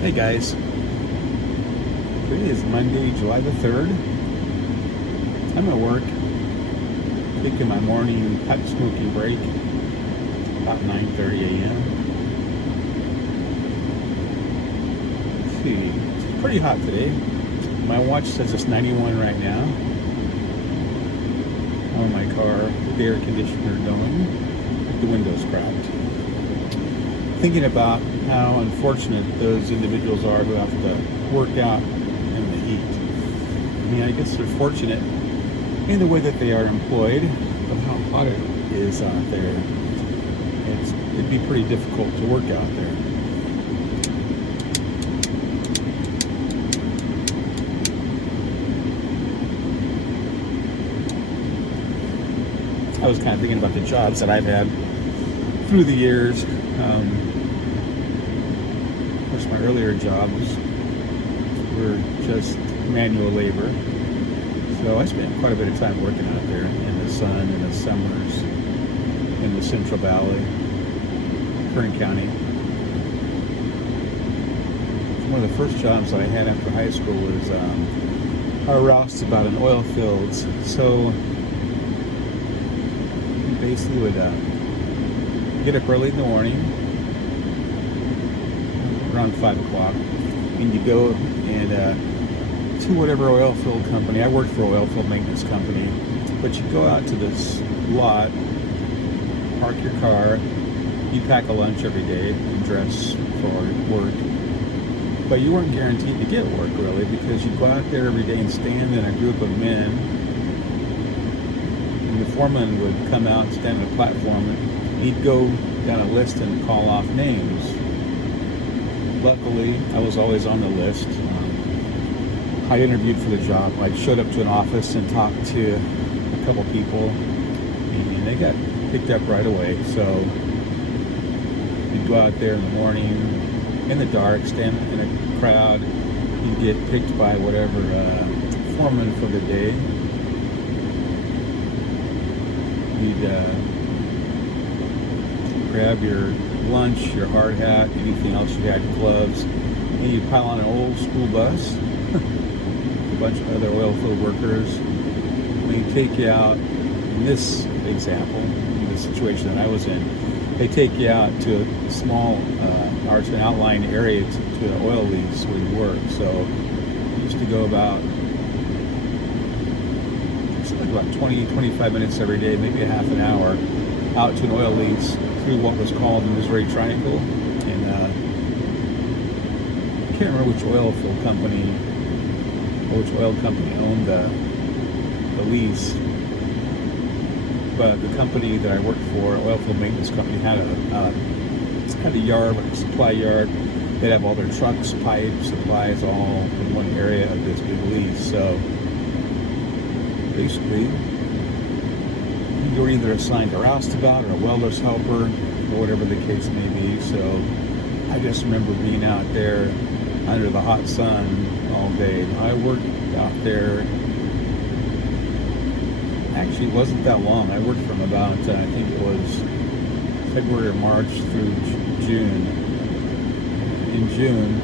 Hey guys, today is Monday, July the 3rd. I'm at work, taking my morning pipe smoking break, about 9:30 a.m. Let's see, it's pretty hot today. My watch says it's 91 right now. On my car, the air conditioner going, the window's cracked. Thinking about how unfortunate those individuals are who have to work out in the heat. I mean, I guess they're fortunate in the way that they are employed, but how hot it is out there. It'd be pretty difficult to work out there. I was kind of thinking about the jobs that I've had through the years. Of course, my earlier jobs were just manual labor. So I spent quite a bit of time working out there in the sun, in the summers, in the Central Valley, Kern County. One of the first jobs that I had after high school was a roustabout in oil fields. So we basically would get up early in the morning, around 5 o'clock, and you go and to whatever oil field company. I worked for an oil field maintenance company, but you go out to this lot, park your car, you pack a lunch every day and dress for work. But you weren't guaranteed to get work really, because you go out there every day and stand in a group of men, and the foreman would come out and stand on the platform, and he'd go down a list and call off names. Luckily, I was always on the list. I interviewed for the job. I showed up to an office and talked to a couple people, and they got picked up right away. So you'd go out there in the morning, in the dark, stand in a crowd. You'd get picked by whatever foreman for the day. You'd grab your lunch, your hard hat, anything else you had, gloves, and you'd pile on an old school bus. A bunch of other oil field workers. They take you out. In this example, in the situation that I was in, they take you out to a small or to an outlying area to an oil lease where you work. So you used to go about 20, 25 minutes every day, maybe a half an hour, out to an oil lease through what was called the Missouri Triangle. And I can't remember which oil field company owned the lease, but the company that I worked for, oil field maintenance company, had a yard, like a supply yard. They'd have all their trucks, pipes, supplies, all in one area of this big lease. So basically, you were either assigned a roustabout or a welder's helper, or whatever the case may be. So I just remember being out there under the hot sun all day. I worked out there, actually it wasn't that long. I worked from about, I think it was February or March through June. In June,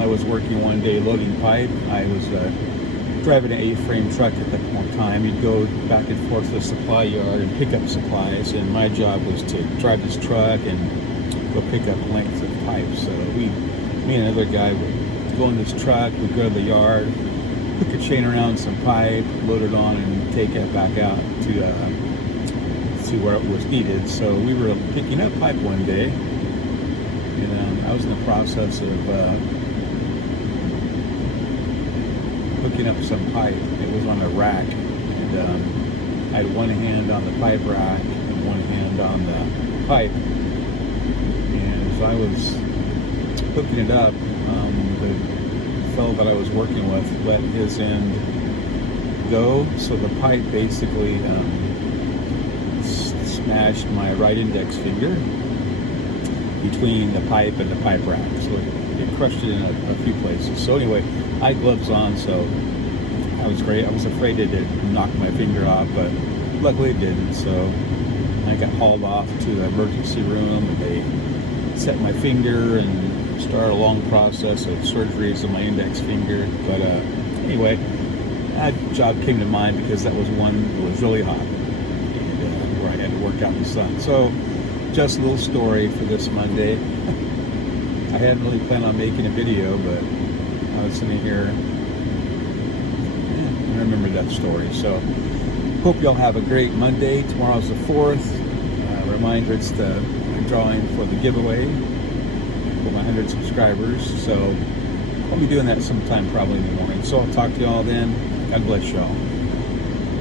I was working one day loading pipe. I was driving an A-frame truck at that point in time. You'd go back and forth to the supply yard and pick up supplies, and my job was to drive this truck and go pick up lengths of pipe. So me and another guy would go in this truck, we'd go to the yard, hook a chain around some pipe, load it on, and take it back out to see where it was needed. So we were picking up pipe one day, and I was in the process of hooking up some pipe. It was on a rack, and I had one hand on the pipe rack and one hand on the pipe. And as I was hooking it up, the fellow that I was working with let his end go, so the pipe basically smashed my right index finger between the pipe and the pipe rack. So it crushed it in a few places. So anyway, I had gloves on, so I was great. I was afraid it would knock my finger off, but luckily it didn't. So I got hauled off to the emergency room, and they set my finger and start a long process of surgeries on my index finger. But anyway, that job came to mind because that was one that was really hot, and, where I had to work out in the sun. So just a little story for this Monday. I hadn't really planned on making a video, but I was sitting here, I remember that story. So hope y'all have a great Monday. Tomorrow's the 4th. Reminder, it's the drawing for the giveaway for my 100 subscribers. So I'll be doing that sometime probably in the morning. So I'll talk to y'all then. God bless y'all.